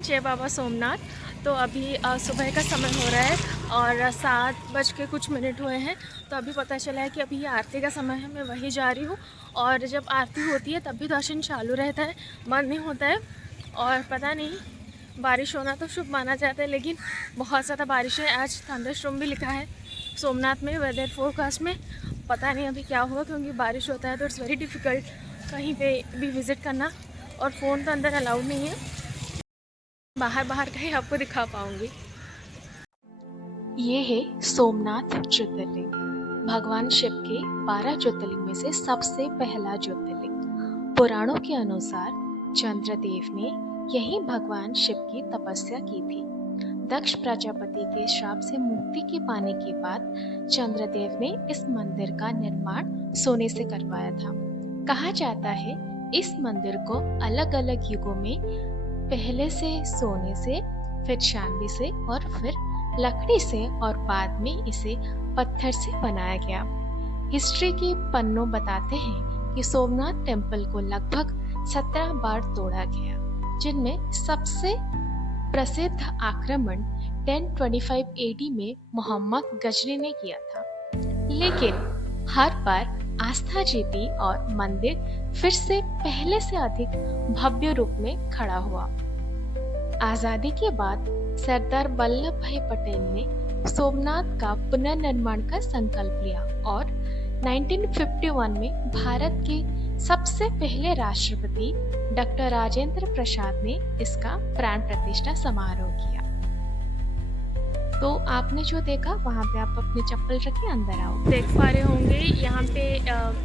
जय बाबा सोमनाथ। तो अभी सुबह का समय हो रहा है और 7 बज के कुछ मिनट हुए हैं। तो अभी पता चला है कि अभी आरती का समय है, मैं वहीं जा रही हूँ। और जब आरती होती है तब भी दर्शन चालू रहता है, बंद नहीं होता है। और पता नहीं, बारिश होना तो शुभ माना जाता है, लेकिन बहुत ज़्यादा बारिश है। आज थंडरस्टॉर्म भी लिखा है सोमनाथ में वेदर फोरकास्ट में। पता नहीं अभी क्या होगा, क्योंकि बारिश होता है तो इट्स वेरी डिफ़िकल्ट कहीं पे भी विज़िट करना। और फ़ोन तो अंदर अलाउड नहीं है, बाहर बाहर का ही आपको दिखा पाऊंगी। ये है सोमनाथ ज्योतिर्लिंग, भगवान शिव के 12 ज्योतिर्लिंग में से सबसे पहला ज्योतिर्लिंग। पुराणों के अनुसार चंद्रदेव ने यहीं भगवान शिव की तपस्या की थी। दक्ष प्रजापति के श्राप से मुक्ति के पाने के बाद चंद्रदेव ने इस मंदिर का निर्माण सोने से करवाया था। कहा जाता है इस मंदिर को अलग अलग युगों में पहले से सोने से, फिर चांदी से और फिर लकड़ी से और बाद में इसे पत्थर से बनाया गया। हिस्ट्री के पन्नों बताते हैं कि सोमनाथ टेम्पल को लगभग 17 बार तोड़ा गया, जिनमें सबसे प्रसिद्ध आक्रमण 1025 एडी में मोहम्मद गजनी ने किया था। लेकिन हर बार आस्था जीती और मंदिर फिर से पहले से अधिक भव्य रूप में खड़ा हुआ। आजादी के बाद सरदार वल्लभ भाई पटेल ने सोमनाथ का पुनर्निर्माण का संकल्प लिया और 1951 में भारत के सबसे पहले राष्ट्रपति डॉक्टर राजेंद्र प्रसाद ने इसका प्राण प्रतिष्ठा समारोह किया। तो आपने जो देखा वहाँ पे आप अपने चप्पल रखे अंदर आओ। देख पा रहे होंगे यहाँ पे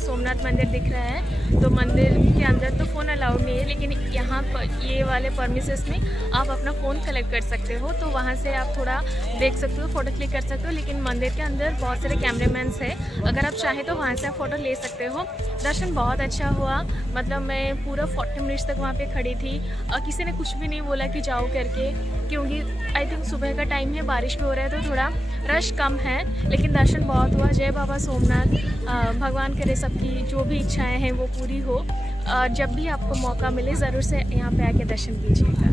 सोमनाथ मंदिर दिख रहा है। तो मंदिर के अंदर तो फ़ोन अलाउड नहीं है, लेकिन यहाँ पर ये वाले परमिसेस में आप अपना फ़ोन कलेक्ट कर सकते हो। तो वहाँ से आप थोड़ा देख सकते हो, फ़ोटो क्लिक कर सकते हो। लेकिन मंदिर के अंदर बहुत सारे कैमरामैन्स हैं, अगर आप चाहें तो वहाँ से आप फ़ोटो ले सकते हो। दर्शन बहुत अच्छा हुआ, मतलब मैं पूरा 40 मिनट्स तक वहाँ पे खड़ी थी। किसी ने कुछ भी नहीं बोला कि जाओ करके, क्योंकि आई थिंक सुबह का टाइम है, बारिश भी हो रहा है तो थोड़ा रश कम है। लेकिन दर्शन बहुत हुआ। जय बाबा सोमनाथ। भगवान करे सबकी जो भी इच्छाएं हैं वो पूरी हो। जब भी आपको मौका मिले ज़रूर से यहाँ पे आके दर्शन कीजिएगा।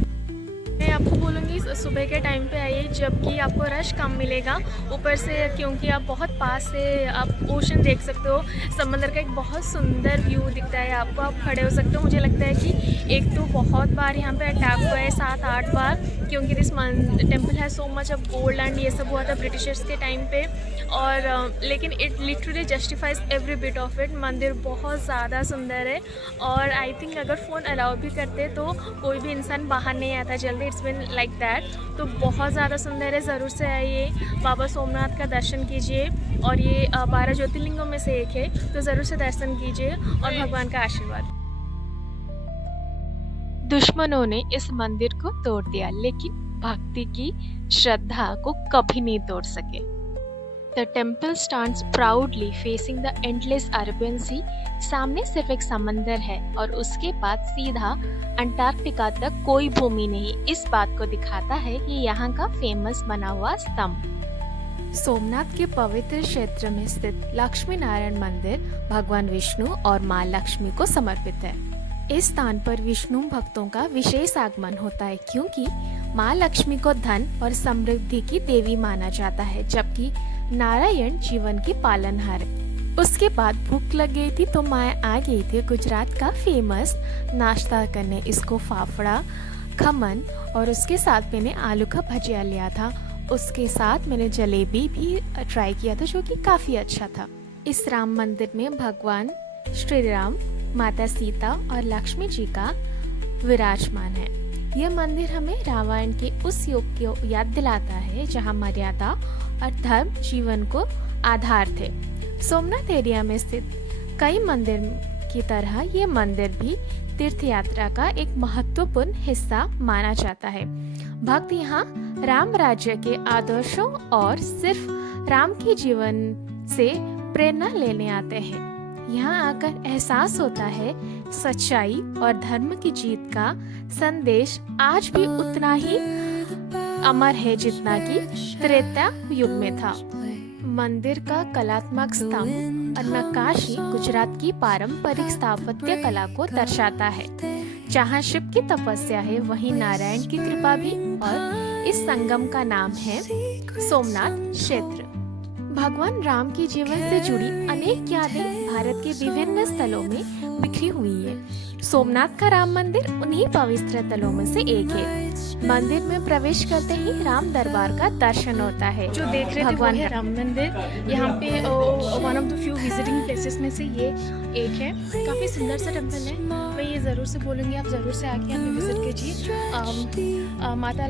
मैं आपको बोलूँगी सुबह के टाइम पे आइए, जबकि आपको रश कम मिलेगा। ऊपर से क्योंकि आप बहुत पास से आप ओशन देख सकते हो, समंदर का एक बहुत सुंदर व्यू दिखता है आपको। आप खड़े हो सकते हो। मुझे लगता है कि एक तो बहुत बार यहाँ पे अटैक हुआ है, 7-8 बार, क्योंकि दिस टेम्पल है so much of gold and ये सब हुआ था ब्रिटिशर्स के टाइम पे। और लेकिन it literally justifies every bit of it. मंदिर बहुत ज़्यादा सुंदर है और आई थिंक अगर फ़ोन अलाउ भी करते तो कोई भी इंसान बाहर नहीं आता जल्दी। It's been like that. तो बहुत ज़्यादा सुंदर है, ज़रूर से आइए, बाबा सोमनाथ का दर्शन कीजिए। और ये 12 ज्योतिर्लिंगों में से एक है, तो ज़रूर से दर्शन कीजिए और भगवान का आशीर्वाद। दुश्मनों ने इस मंदिर को तोड़ दिया, लेकिन भक्ति की श्रद्धा को कभी नहीं तोड़ सके। The temple stands proudly facing the endless Arabian Sea। सामने सिर्फ एक समंदर है और उसके बाद सीधा अंटार्कटिका तक कोई भूमि नहीं। इस बात को दिखाता है कि यहाँ का फेमस बना हुआ स्तंभ। सोमनाथ के पवित्र क्षेत्र में स्थित लक्ष्मी नारायण मंदिर भगवान विष्णु और माँ लक्ष्मी को समर्पित है। इस स्थान पर विष्णु भक्तों का विशेष आगमन होता है, क्योंकि माँ लक्ष्मी को धन और समृद्धि की देवी माना जाता है, जबकि नारायण जीवन की पालनहार है। उसके बाद भूख लग गई थी तो माँ आ गई थी गुजरात का फेमस नाश्ता करने। इसको फाफड़ा, खमन और उसके साथ मैंने आलू का भजिया लिया था। उसके साथ मैंने जलेबी भी ट्राई किया था, जो कि काफ़ी अच्छा था। इस राम मंदिर में भगवान श्री राम, माता सीता और लक्ष्मी जी का विराजमान है। यह मंदिर हमें रामायण के उस युग को याद दिलाता है जहाँ मर्यादा और धर्म जीवन को आधार थे। सोमनाथ एरिया में स्थित कई मंदिर की तरह ये मंदिर भी तीर्थ यात्रा का एक महत्वपूर्ण हिस्सा माना जाता है। भक्त यहाँ राम राज्य के आदर्शों और सिर्फ राम के जीवन से प्रेरणा लेने आते हैं। यहाँ आकर एहसास होता है सच्चाई और धर्म की जीत का संदेश आज भी उतना ही अमर है जितना कि त्रेता युग में था। मंदिर का कलात्मक स्तंभ और नक्काशी गुजरात की पारंपरिक स्थापत्य कला को दर्शाता है, जहाँ शिव की तपस्या है वहीं नारायण की कृपा भी। और इस संगम का नाम है सोमनाथ क्षेत्र। भगवान राम के जीवन से जुड़ी अनेक यादें भारत के विभिन्न स्थलों में बिखरी हुई है। सोमनाथ का राम मंदिर उन्हीं पवित्र स्थलों में से एक है। मंदिर में प्रवेश करते ही राम दरबार का दर्शन होता है। जो देख रहे थे भगवान वो है राम मंदिर। यहाँ पे one of the few visiting places में से ये एक है। काफ़ी सुंदर सा टेम्पल है। मैं ये ज़रूर से बोलूँगी आप ज़रूर से आके यहाँ पे विजिट कीजिए। माता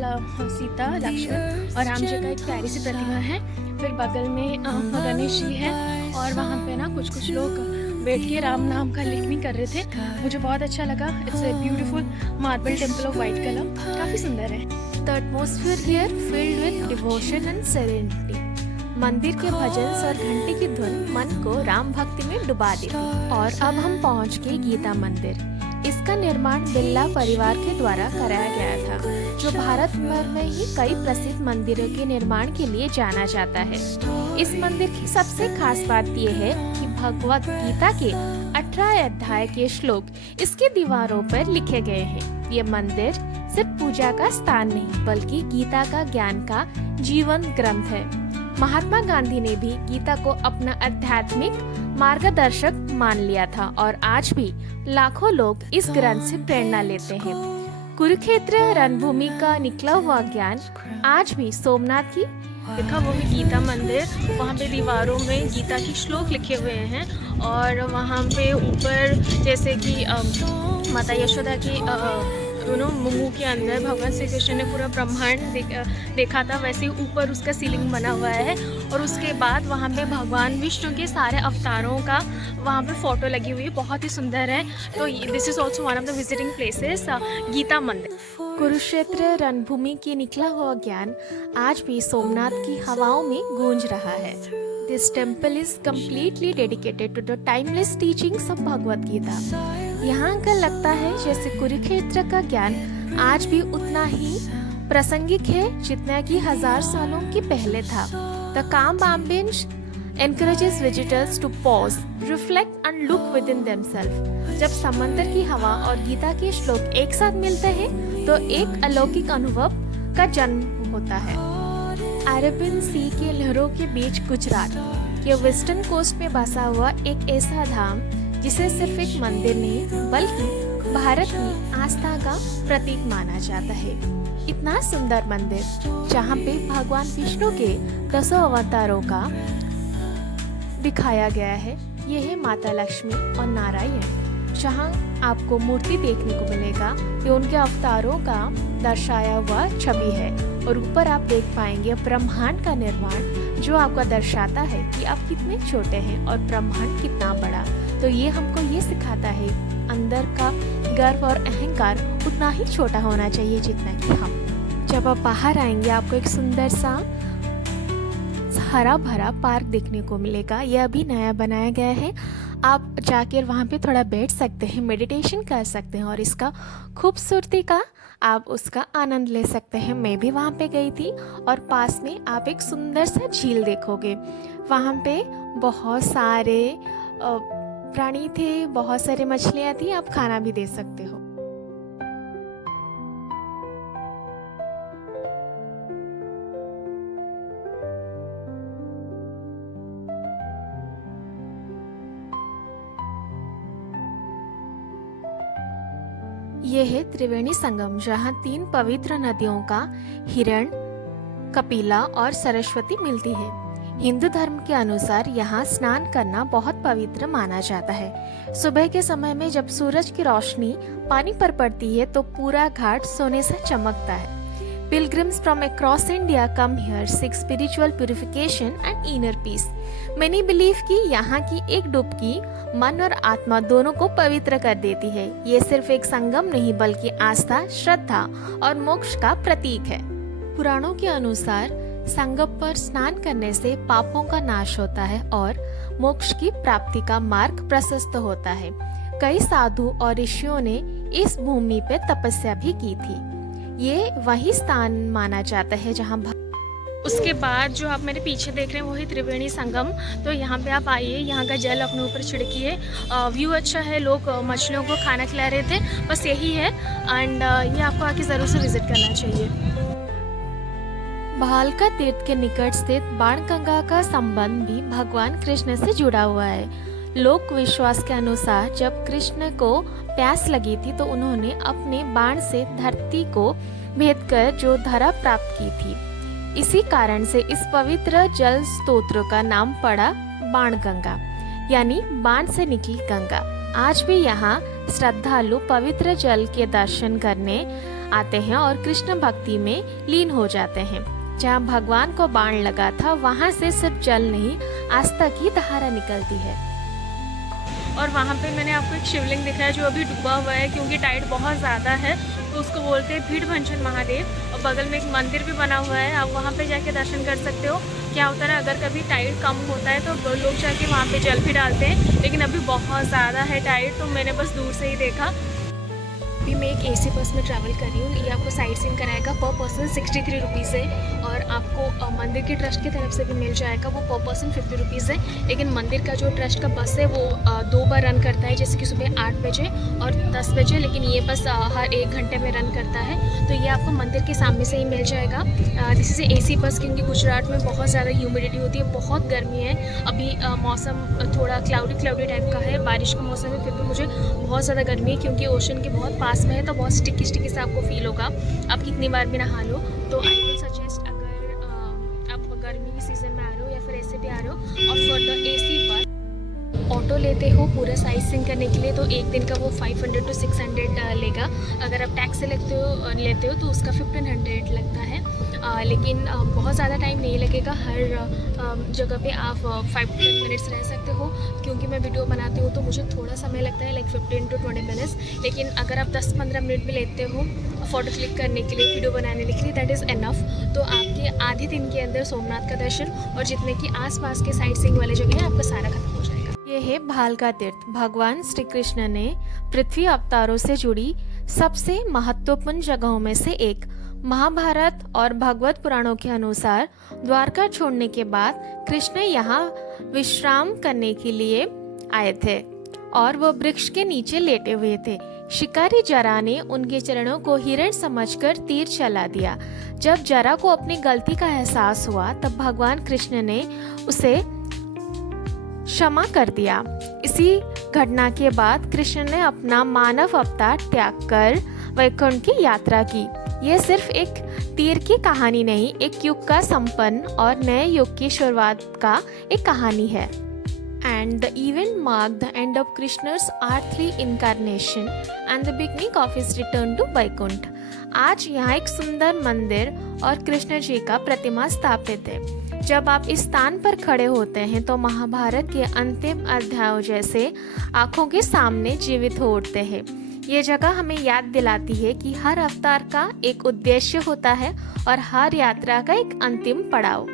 सीता, लक्ष्मण और राम जी का एक प्यारी सी प्रतिमा है। फिर बगल में गणेश जी है और वहाँ पे ना कुछ लोग बैठ के राम नाम का लिखनी कर रहे थे। मुझे बहुत अच्छा लगा। It's a beautiful marble temple of white colour, काफ़ी सुंदर है। The atmosphere here filled with devotion and serenity. मंदिर के भजन और घंटी की धुन मन को राम भक्ति में डुबा देती। और अब हम पहुंच गए गीता मंदिर। इसका निर्माण बिरला परिवार के द्वारा कराया गया था, जो भारत भर में ही कई प्रसिद्ध मंदिरों के निर्माण के लिए जाना जाता है। इस मंदिर की सबसे खास बात यह है कि भगवत गीता के 18 अध्याय के श्लोक इसके दीवारों पर लिखे गए हैं। ये मंदिर सिर्फ पूजा का स्थान नहीं बल्कि गीता का ज्ञान का जीवन ग्रंथ है। महात्मा गांधी ने भी गीता को अपना आध्यात्मिक मार्गदर्शक मान लिया था और आज भी लाखों लोग इस ग्रंथ से प्रेरणा लेते हैं। कुरुक्षेत्र रणभूमि का निकला हुआ ज्ञान आज भी सोमनाथ की देखा वो भी गीता मंदिर। वहाँ पे दीवारों में गीता के श्लोक लिखे हुए हैं और वहाँ पे ऊपर जैसे कि माता यशोदा की मुंह के अंदर भगवान श्री कृष्ण ने पूरा ब्रह्मांड देखा था, वैसे ही ऊपर उसका सीलिंग बना हुआ है। और उसके बाद वहाँ पे भगवान विष्णु के सारे अवतारों का वहाँ पे फोटो लगी हुई है, बहुत ही सुंदर है। तो this is also one of the visiting places, Gita Mandir. Kurukshetra रणभूमि की निकला हुआ ज्ञान आज भी सोमनाथ की हवाओं में गूंज रहा है। This temple is completely dedicated to the timeless teachings of Bhagavad Gita. यहाँ का लगता है जैसे कुरुक्षेत्र का ज्ञान आज भी उतना ही प्रासंगिक है जितना कि 1000 सालों के पहले था। द काम ambience encourages visitors to pause, reflect and look within themselves। जब समंदर की हवा और गीता के श्लोक एक साथ मिलते हैं तो एक अलौकिक अनुभव का जन्म होता है। अरेबियन सी के लहरों के बीच गुजरात के वेस्टर्न कोस्ट में बसा हुआ एक ऐसा धाम जिसे सिर्फ एक मंदिर नहीं बल्कि भारत में आस्था का प्रतीक माना जाता है। इतना सुंदर मंदिर जहाँ पे भगवान विष्णु के 10 अवतारों का दिखाया गया है। ये है माता लक्ष्मी और नारायण, जहाँ आपको मूर्ति देखने को मिलेगा। ये उनके अवतारों का दर्शाया हुआ छवि है। और ऊपर आप देख पाएंगे ब्रह्मांड का निर्माण, जो आपको दर्शाता है कि आप कितने छोटे हैं और ब्रह्मांड कितना बड़ा। तो ये हमको ये सिखाता है अंदर का गर्व और अहंकार उतना ही छोटा होना चाहिए जितना कि हम। जब आप बाहर आएंगे आपको एक सुंदर सा हरा भरा पार्क देखने को मिलेगा। यह अभी नया बनाया गया है। आप जाकर वहाँ पे थोड़ा बैठ सकते हैं, मेडिटेशन कर सकते हैं और इसका खूबसूरती का आप उसका आनंद ले सकते हैं। मैं भी वहाँ पे गई थी और पास में आप एक सुंदर सा झील देखोगे। वहाँ पे बहुत सारे प्राणी थे, बहुत सारे मछलियाँ थी, आप खाना भी दे सकते हो। ये है त्रिवेणी संगम, जहाँ 3 पवित्र नदियों का हिरण, कपिला और सरस्वती मिलती है। हिंदू धर्म के अनुसार यहाँ स्नान करना बहुत पवित्र माना जाता है। सुबह के समय में जब सूरज की रोशनी पानी पर पड़ती है तो पूरा घाट सोने से चमकता है। Pilgrims from across India come here seek spiritual purification and inner peace. Many believe कि यहाँ की एक डुबकी मन और आत्मा दोनों को पवित्र कर देती है। ये सिर्फ एक संगम नहीं बल्कि आस्था, श्रद्धा और मोक्ष का प्रतीक है। पुराणों के अनुसार संगम पर स्नान करने से पापों का नाश होता है और मोक्ष की प्राप्ति का मार्ग प्रशस्त होता है। कई साधु और ऋषियों ने इस भूमि पर तपस्या भी की थी। ये वही स्थान माना जाता है जहाँ उसके बाद जो आप मेरे पीछे देख रहे हैं वही त्रिवेणी संगम। तो यहाँ पे आप आइए, यहाँ का जल अपने ऊपर छिड़किए। व्यू अच्छा है, लोग मछलियों को खाना खिला रहे थे, बस यही है। एंड ये आपको आके ज़रूर से विज़िट करना चाहिए। भालका तीर्थ के निकट स्थित बाणगंगा का संबंध भी भगवान कृष्ण से जुड़ा हुआ है। लोक विश्वास के अनुसार जब कृष्ण को प्यास लगी थी तो उन्होंने अपने बाण से धरती को भेदकर जो धरा प्राप्त की थी। इसी कारण से इस पवित्र जल स्तोत्र का नाम पड़ा बाणगंगा, यानी बाण से निकली गंगा। आज भी यहाँ श्रद्धालु पवित्र जल के दर्शन करने आते हैं और कृष्ण भक्ति में लीन हो जाते हैं। जहाँ भगवान को बाण लगा था वहाँ से सिर्फ जल नहीं, आस्था की धारा निकलती है। और वहाँ पे मैंने आपको एक शिवलिंग दिखाया जो अभी डूबा हुआ है, क्योंकि टाइड बहुत ज़्यादा है, तो उसको बोलते हैं भीड़भंजन महादेव। और बगल में एक मंदिर भी बना हुआ है, आप वहाँ पे जाके दर्शन कर सकते हो। क्या होता है, अगर कभी टाइड कम होता है तो लोग जाके वहाँ पे जल भी डालते हैं, लेकिन अभी बहुत ज़्यादा है टाइड, तो मैंने बस दूर से ही देखा। अभी मैं एक एसी बस में ट्रैवल कर रही हूँ। ये आपको साइट सीइंग कराएगा, पर पर्सन 63 रुपीज़ है। और आपको मंदिर के ट्रस्ट की तरफ से भी मिल जाएगा, वो पर पर्सन 50 रुपीज़ है। लेकिन मंदिर का जो ट्रस्ट का बस है वो 2 बार रन करता है, जैसे कि सुबह 8 बजे और 10 बजे, लेकिन ये बस हर 1 घंटे में रन करता है। तो ये आपको मंदिर के सामने से ही मिल जाएगा। दिस इज़ एसी बस, क्योंकि गुजरात में बहुत ज़्यादा ह्यूमिडिटी होती है, बहुत गर्मी है। अभी मौसम थोड़ा क्लाउडी टाइप का है, बारिश का मौसम है, फिर भी मुझे बहुत ज़्यादा गर्मी है, क्योंकि ओशन के बहुत पास में है, तो बहुत स्टिकी से आपको फील होगा। आप कितनी बार भी नहा लो। तो आई विल सजेस्ट, अगर आप गर्मी के सीज़न में आ रहे हो या फिर ऐसे भी आ रहे हो, और for the AC bus auto लेते हो पूरा साइट सीइंग करने के लिए, तो एक दिन का वो 500 to 600 लेगा। अगर आप टैक्सी लेते हो तो उसका 1500 लगता है। लेकिन बहुत ज़्यादा टाइम नहीं लगेगा। हर जगह पे आप 5 to 10 मिनट्स रह सकते हो, क्योंकि मैं वीडियो बनाती हूँ तो मुझे थोड़ा समय लगता है, लाइक 15 to 20 मिनट्स। लेकिन अगर आप 10-15 मिनट भी लेते हो फ़ोटो क्लिक करने के लिए, वीडियो बनाने के लिए, दैट इज़ इनफ। तो आपके आधे दिन के अंदर सोमनाथ का दर्शन और जितने कि आसपास के साइट सीइंग वाले जगह है, आपका सारा खत्म हो जाएगा। ये है भालका तीर्थ। भगवान श्री कृष्ण ने पृथ्वी अवतारों से जुड़ी सबसे महत्वपूर्ण जगहों में से एक। महाभारत और भगवत पुराणों के अनुसार द्वारका छोड़ने के बाद कृष्ण यहाँ विश्राम करने के लिए आए थे और वो वृक्ष के नीचे लेटे हुए थे। शिकारी जरा ने उनके चरणों को हिरण समझकर तीर चला दिया। जब जरा को अपनी गलती का एहसास हुआ तब भगवान कृष्ण ने उसे क्षमा कर दिया। इसी घटना के बाद कृष्ण ने अपना मानव अवतार त्याग कर वैकुंठ की यात्रा की। यह सिर्फ एक तीर की कहानी नहीं, एक युग का संपन्न और नए युग की शुरुआत का एक कहानी है। And the event marked the end of Krishna's earthly incarnation and the beginning of his return to Vaikuntha. आज यहाँ एक सुंदर मंदिर और कृष्ण जी का प्रतिमा स्थापित है। जब आप इस स्थान पर खड़े होते हैं तो महाभारत के अंतिम अध्यायों जैसे आंखों के सामने जीवित हो उठते हैं। ये जगह हमें याद दिलाती है कि हर अवतार का एक उद्देश्य होता है और हर यात्रा का एक अंतिम पड़ाव।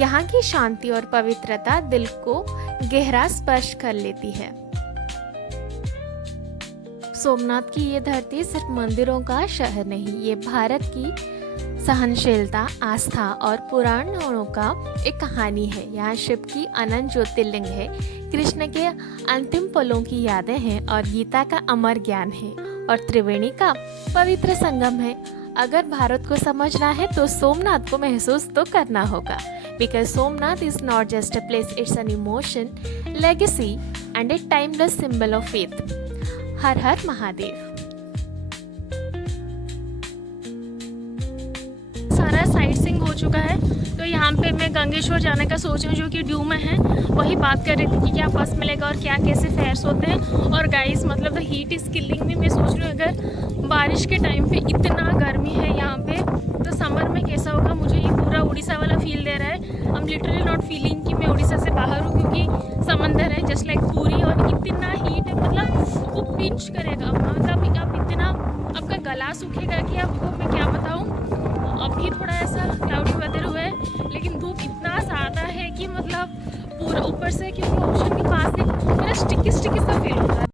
यहाँ की शांति और पवित्रता दिल को गहरा स्पर्श कर लेती है। सोमनाथ की ये धरती सिर्फ मंदिरों का शहर नहीं, ये भारत की सहनशीलता, आस्था और पुराणों का एक कहानी है। यहाँ शिव की अनंत ज्योतिर्लिंग है, कृष्ण के अंतिम पलों की यादें हैं और गीता का अमर ज्ञान है, और त्रिवेणी का पवित्र संगम है। अगर भारत को समझना है तो सोमनाथ को महसूस तो करना होगा, because Somnath is not just a place, it's an emotion, legacy and a timeless symbol of faith. हर हर महादेव। सारा साइट सीइंग हो चुका है, तो यहाँ पे मैं गंगेश्वर जाने का सोच रही हूँ, जो कि ड्यू में है। वही बात कर रही थी कि क्या बस मिलेगा और क्या कैसे फेयर्स होते हैं। और गाइस, मतलब द हीट इज़ किलिंग मी। मैं सोच रही हूँ अगर बारिश के टाइम पे इतना गर्मी है यहाँ पे, तो समर में कैसा होगा। मुझे ये पूरा उड़ीसा वाला फील दे रहा है। I am literally not feeling कि मैं उड़ीसा से बाहर हूँ, क्योंकि समंदर है जस्ट लाइक पूरी, और इतना हीट है, मतलब वो पिंच करेगा। वहाँ का भी आप इतना, आपका गला सूखेगा कि आप